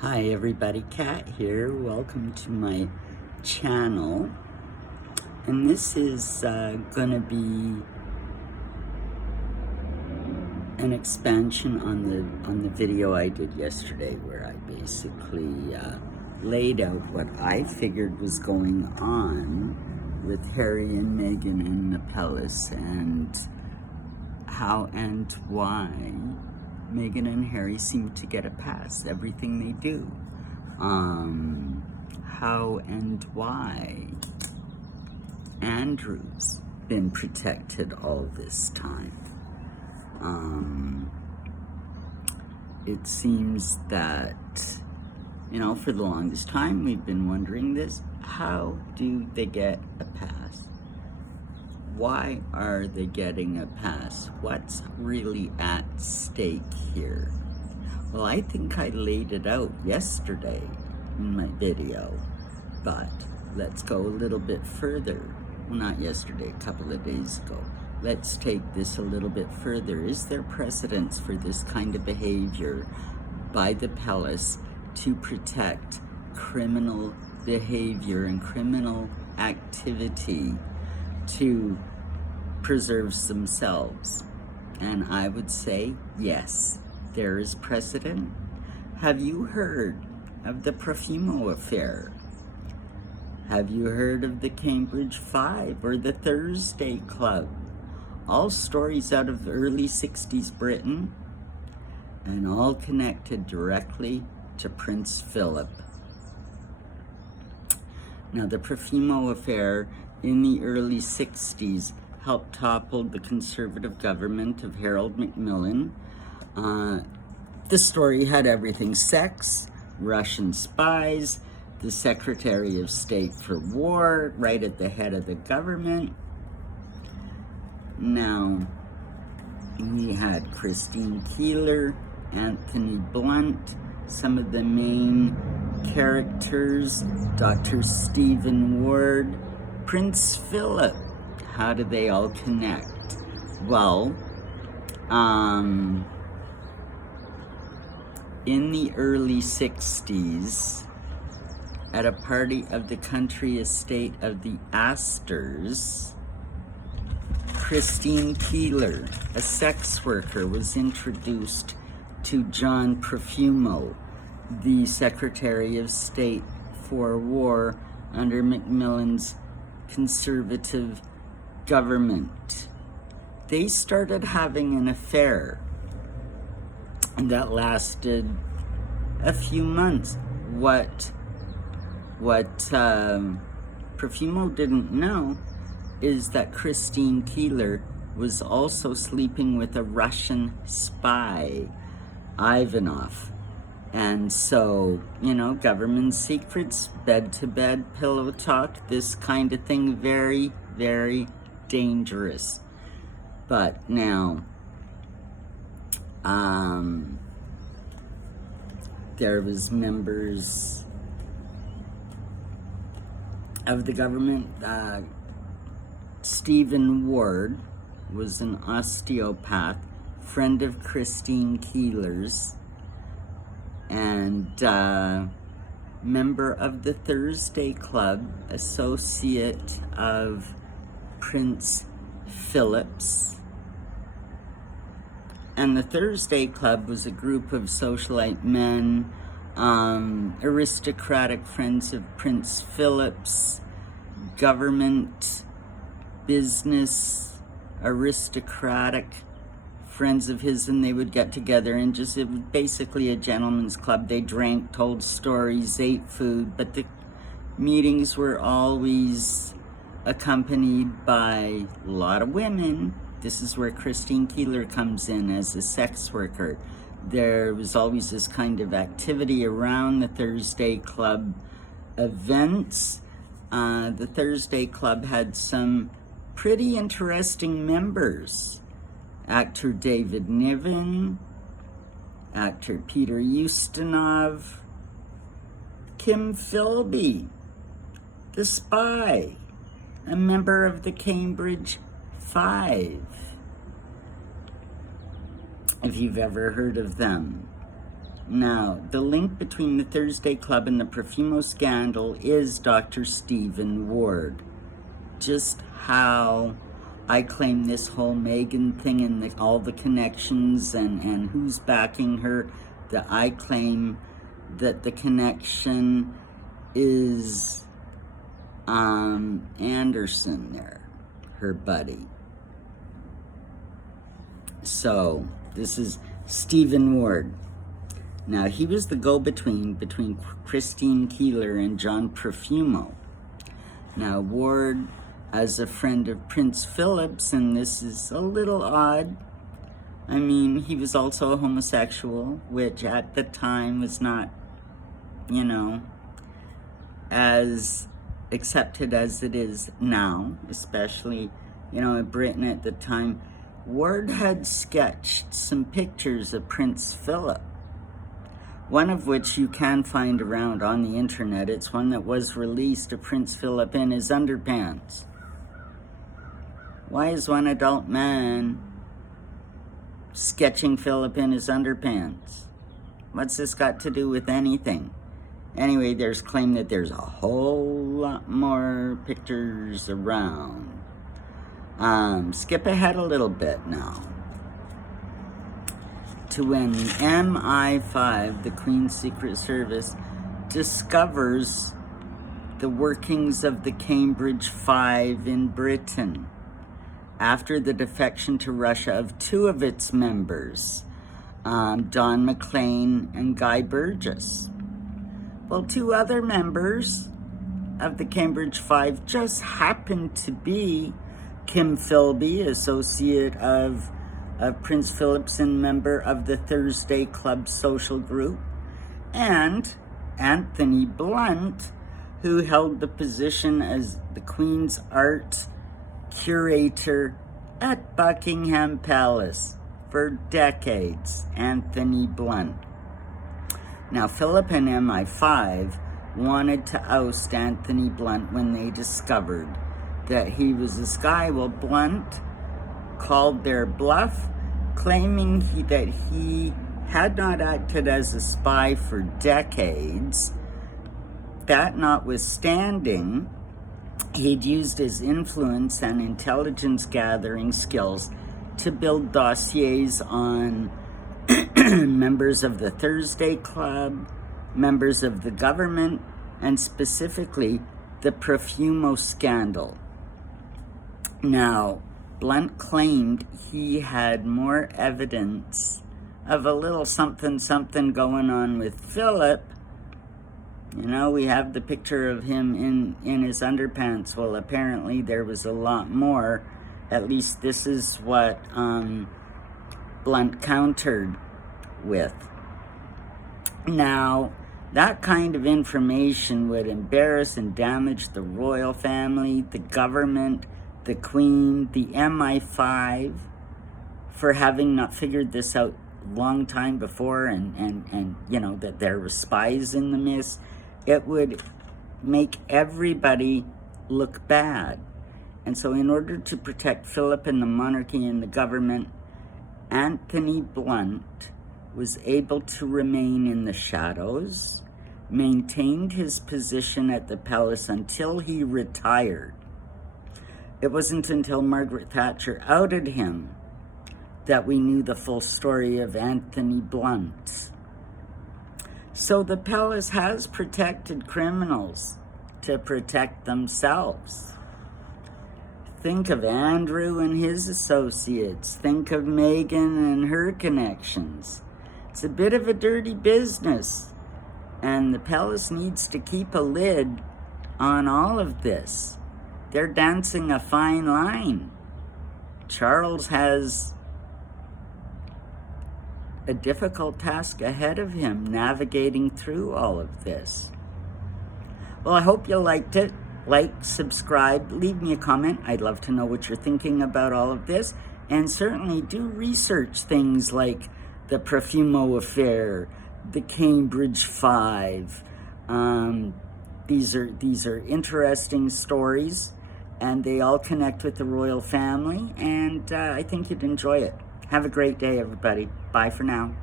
Hi everybody, Kat here. Welcome to my channel. And this is gonna be an expansion on the video I did yesterday, where I basically laid out what I figured was going on with Harry and Meghan and the palace, and how and why Meghan and Harry seem to get a pass, everything they do. How and why Andrew's been protected all this time. It seems that, for the longest time we've been wondering this. How do they get a pass? Why are they getting a pass? What's really at stake here? Well, I think I laid it out yesterday in my video, but let's go a little bit further. Well, not yesterday, a couple of days ago. Let's take this a little bit further. Is there precedence for this kind of behavior by the palace to protect criminal behavior and criminal activity to preserve themselves? And I would say yes, there is precedent. Have you heard of the Profumo affair? Have you heard of the Cambridge Five or the Thursday Club? All stories out of early 60s Britain, and all connected directly to Prince Philip. Now, the Profumo affair in the early 60s helped topple the conservative government of Harold Macmillan. The story had everything: sex, Russian spies, the Secretary of State for War right at the head of the government. Now, we had Christine Keeler, Anthony Blunt, some of the main characters, Dr. Stephen Ward, Prince Philip. How do they all connect? Well, in the early 60s, at a party of the country estate of the Astors, Christine Keeler, a sex worker, was introduced to John Profumo, the Secretary of State for War under Macmillan's conservative government. They started having an affair, and that lasted a few months. What Profumo didn't know is that Christine Keeler was also sleeping with a Russian spy, Ivanov. And so, government secrets, bed-to-bed pillow talk, this kind of thing, very, very dangerous. But now, there was members of the government. Stephen Ward was an osteopath, friend of Christine Keeler's, and member of the Thursday Club, associate of Prince Philip's. And the Thursday Club was a group of socialite men, aristocratic friends of Prince Philip's, government, business, aristocratic friends of his, and they would get together and it was basically a gentleman's club. They drank, told stories, ate food, but the meetings were always accompanied by a lot of women. This is where Christine Keeler comes in as a sex worker. There was always this kind of activity around the Thursday Club events. The Thursday Club had some pretty interesting members. Actor David Niven, actor Peter Ustinov, Kim Philby, the spy, a member of the Cambridge Five, if you've ever heard of them. Now, the link between the Thursday Club and the Profumo scandal is Dr. Stephen Ward. Just how I claim this whole Meghan thing and all the connections and who's backing her, that I claim that the connection is Anderson there, her buddy. So, this is Stephen Ward. Now, he was the go-between between Christine Keeler and John Profumo. Now, Ward, as a friend of Prince Philip's, and this is a little odd, I mean, he was also a homosexual, which at the time was not, as accepted as it is now, especially, in Britain at the time. Ward had sketched some pictures of Prince Philip, one of which you can find around on the internet. It's one that was released of Prince Philip in his underpants. Why is one adult man sketching Philip in his underpants? What's this got to do with anything? Anyway, there's claim that there's a whole lot more pictures around. Skip ahead a little bit now to when MI5, the Queen's Secret Service, discovers the workings of the Cambridge Five in Britain after the defection to Russia of two of its members, Don McLean and Guy Burgess. Well, two other members of the Cambridge Five just happened to be Kim Philby, associate of Prince Philip's and member of the Thursday Club social group, and Anthony Blunt, who held the position as the Queen's art curator at Buckingham Palace for decades. Anthony Blunt. Now, Philip and MI5 wanted to oust Anthony Blunt when they discovered that he was a spy. Well, Blunt called their bluff, claiming that he had not acted as a spy for decades. That notwithstanding, he'd used his influence and intelligence gathering skills to build dossiers on members of the Thursday Club, members of the government, and specifically the Profumo scandal. Now, Blunt claimed he had more evidence of a little something going on with Philip. We have the picture of him in his underpants. Well, apparently there was a lot more. At least this is what Blunt countered with. Now, that kind of information would embarrass and damage the royal family, the government, the Queen, the MI5, for having not figured this out long time before, and that there were spies in the mist. It would make everybody look bad. And so in order to protect Philip and the monarchy and the government, Anthony Blunt was able to remain in the shadows, maintained his position at the palace until he retired. It wasn't until Margaret Thatcher outed him that we knew the full story of Anthony Blunt. So the palace has protected criminals to protect themselves. Think of Andrew and his associates. Think of Meghan and her connections. It's a bit of a dirty business, and the palace needs to keep a lid on all of this. They're dancing a fine line. Charles has a difficult task ahead of him navigating through all of this. Well, I hope you liked it. Like, subscribe, leave me a comment. I'd love to know what you're thinking about all of this. And certainly do research things like the Profumo affair, the Cambridge Five. These are interesting stories, and they all connect with the royal family, and I think you'd enjoy it. Have a great day, everybody. Bye for now.